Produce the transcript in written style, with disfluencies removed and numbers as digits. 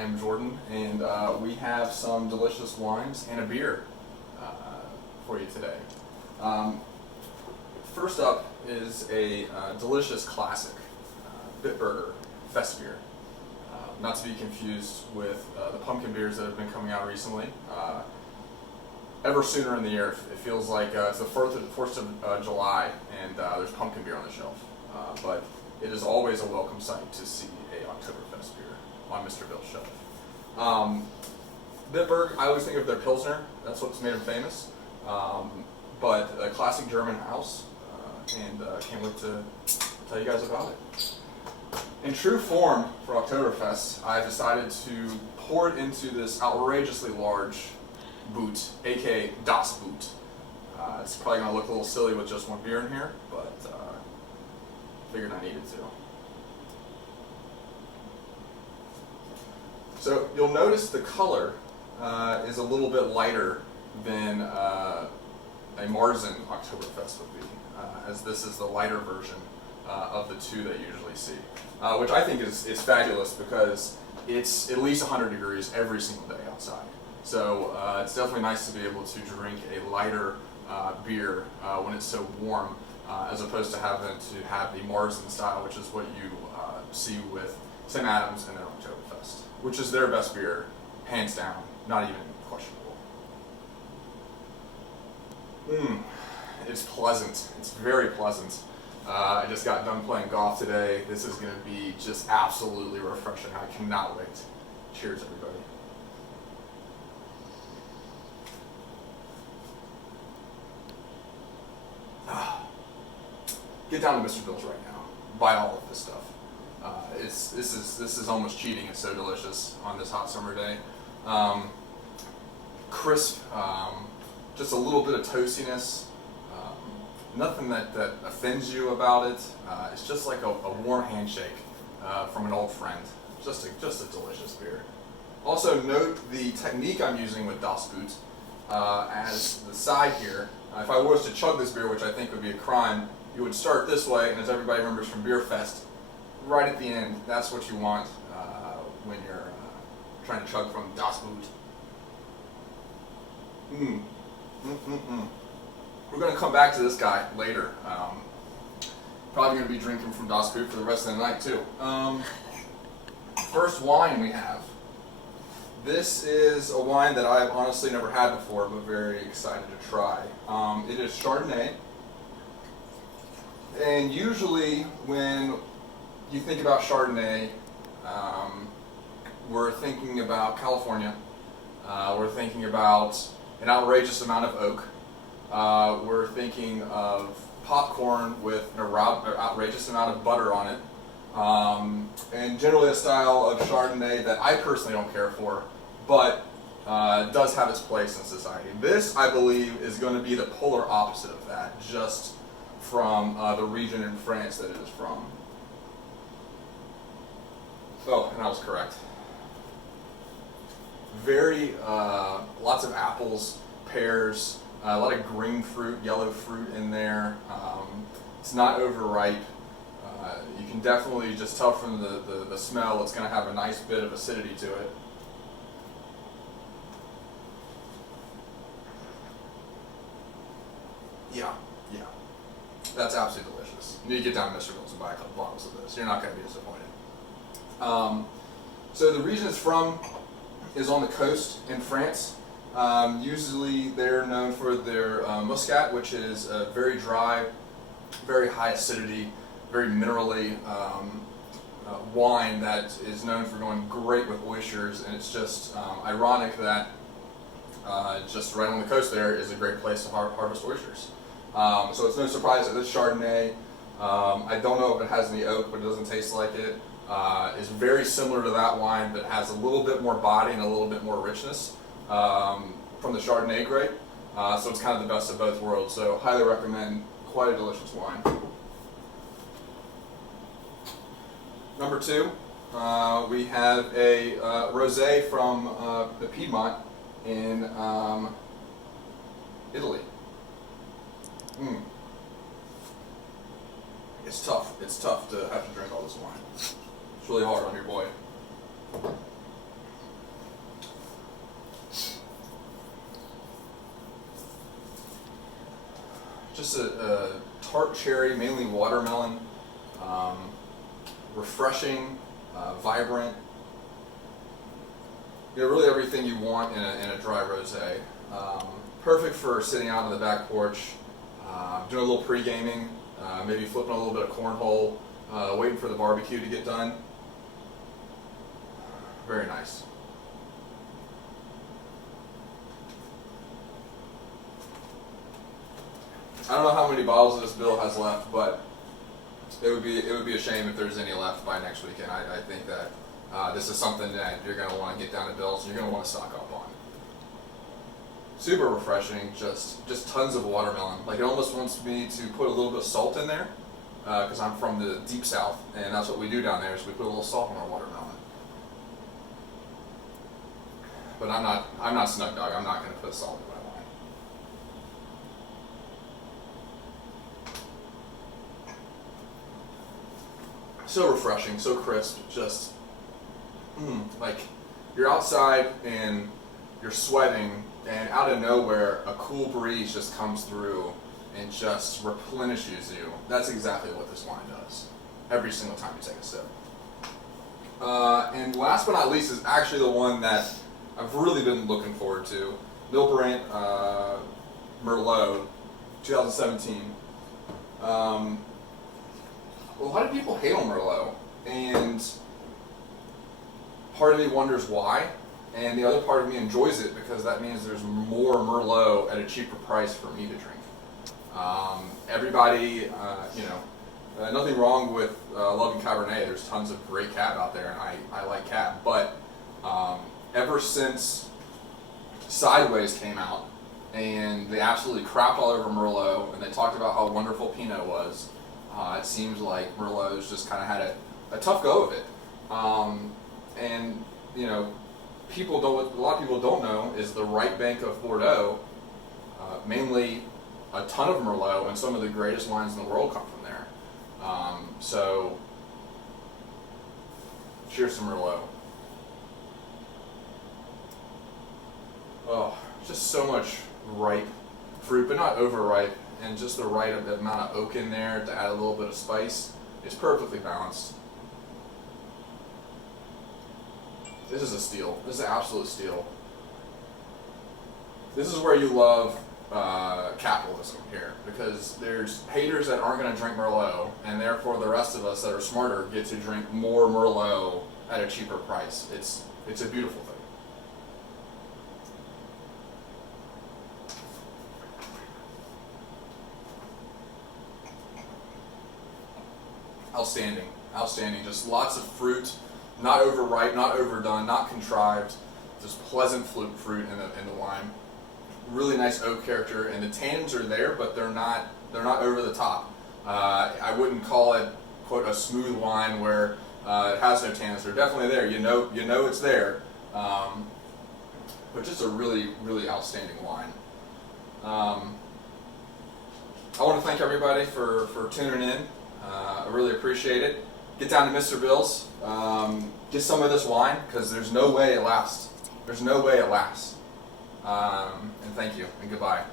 I am Jordan, and we have some delicious wines and a beer for you today. First up is a delicious classic, Bitburger Fest Beer. Not to be confused with the pumpkin beers that have been coming out recently. Ever sooner in the year, it feels like it's the 4th of July, and there's pumpkin beer on the shelf. But it is always a welcome sight to see a Oktoberfest beer on Mr. Bill's shelf. Bitburg, I always think of their Pilsner. That's what's made them famous. But a classic German house, and can't wait to tell you guys about it. In true form for Oktoberfest, I decided to pour it into this outrageously large boot, aka Das Boot. It's probably going to look a little silly with just one beer in here, but figured I needed to. So you'll notice the color is a little bit lighter than a Marzen Oktoberfest would be, as this is the lighter version of the two that you usually see, which I think is fabulous because it's at least 100 degrees every single day outside. So it's definitely nice to be able to drink a lighter beer when it's so warm, as opposed to having to have the Marzen style, which is what you see with St. Adams and their Oktoberfest, which is their best beer, hands down, not even questionable. It's pleasant. It's very pleasant. I just got done playing golf today. This is going to be just absolutely refreshing. I cannot wait. Cheers, everybody. Get down to Mr. Bill's right now. Buy all of this stuff. This is almost cheating. It's so delicious on this hot summer day. Crisp, just a little bit of toastiness. Nothing that offends you about it. It's just like a warm handshake from an old friend. Just a delicious beer. Also note the technique I'm using with Das Boot as the side here. If I was to chug this beer, which I think would be a crime, you would start this way, and as everybody remembers from Beer Fest, right at the end, that's what you want when you're trying to chug from Das Boot. We're going to come back to this guy later. Probably going to be drinking from Das Boot for the rest of the night too. First wine we have. This is a wine that I've honestly never had before, but very excited to try. It is Chardonnay. And usually when you think about Chardonnay, we're thinking about California. We're thinking about an outrageous amount of oak. We're thinking of popcorn with an outrageous amount of butter on it. And generally a style of Chardonnay that I personally don't care for, but does have its place in society. This, I believe, is going to be the polar opposite of that, just from the region in France that it is from. Oh, and I was correct. Very, lots of apples, pears, a lot of green fruit, yellow fruit in there. It's not overripe. You can definitely just tell from the smell it's going to have a nice bit of acidity to it. Yeah. That's absolutely delicious. You need to get down to Mr. Bill's and buy a couple bottles of this. You're not going to be disappointed. So the region it's from is on the coast in France. Usually they're known for their muscat, which is a very dry, very high acidity, very minerally wine that is known for going great with oysters, and it's just ironic that just right on the coast there is a great place to harvest oysters. So it's no surprise that this Chardonnay, I don't know if it has any oak, but it doesn't taste like it, is very similar to that wine, but has a little bit more body and a little bit more richness from the Chardonnay grape. So it's kind of the best of both worlds. So highly recommend. Quite a delicious wine. Number two, we have a rosé from the Piedmont in Italy. It's tough. It's tough to have to drink all this wine. It's really hard on your boy. just a tart cherry, mainly watermelon, refreshing, vibrant. You know, really everything you want in a dry rosé. Perfect for sitting out on the back porch, doing a little pre-gaming, maybe flipping a little bit of cornhole, waiting for the barbecue to get done. Very nice. I don't know how many bottles of this Bill has left, but it would be a shame if there's any left by next weekend. I think that this is something that you're going to want to get down to Bill's and you're going to want to stock up on. Super refreshing, just tons of watermelon. Like, it almost wants me to put a little bit of salt in there, because I'm from the deep south, and that's what we do down there, is we put a little salt on our watermelon. But I'm not Snug Dog. I'm not going to put salt in my wine. So refreshing, so crisp, just like you're outside and you're sweating, and out of nowhere a cool breeze just comes through and just replenishes you. That's exactly what this wine does every single time you take a sip. And last but not least is actually the one that I've really been looking forward to. Milbrant Merlot, 2017. A lot of people hate on Merlot, and part of me wonders why, and the other part of me enjoys it because that means there's more Merlot at a cheaper price for me to drink. Everybody, nothing wrong with loving Cabernet. There's tons of great Cab out there, and I like Cab, but ever since Sideways came out, and they absolutely crapped all over Merlot, and they talked about how wonderful Pinot was, it seems like Merlot's just kind of had a tough go of it. And you know, a lot of people don't know is the right bank of Bordeaux, mainly a ton of Merlot, and some of the greatest wines in the world come from there. So cheers to Merlot. Oh, just so much ripe fruit, but not overripe, and just the right amount of oak in there to add a little bit of spice. It's perfectly balanced. This is a steal. This is an absolute steal. This is where you love capitalism here, because there's haters that aren't going to drink Merlot, and therefore the rest of us that are smarter get to drink more Merlot at a cheaper price. It's a beautiful thing. Outstanding, outstanding. Just lots of fruit, not overripe, not overdone, not contrived. Just pleasant fruit in the wine. Really nice oak character, and the tannins are there, but they're not over the top. I wouldn't call it, quote, a smooth wine where it has no tannins. They're definitely there. You know it's there. But just a really, really outstanding wine. I want to thank everybody for tuning in. I really appreciate it. Get down to Mr. Bill's. Get some of this wine, because there's no way it lasts. There's no way it lasts. And thank you, and goodbye.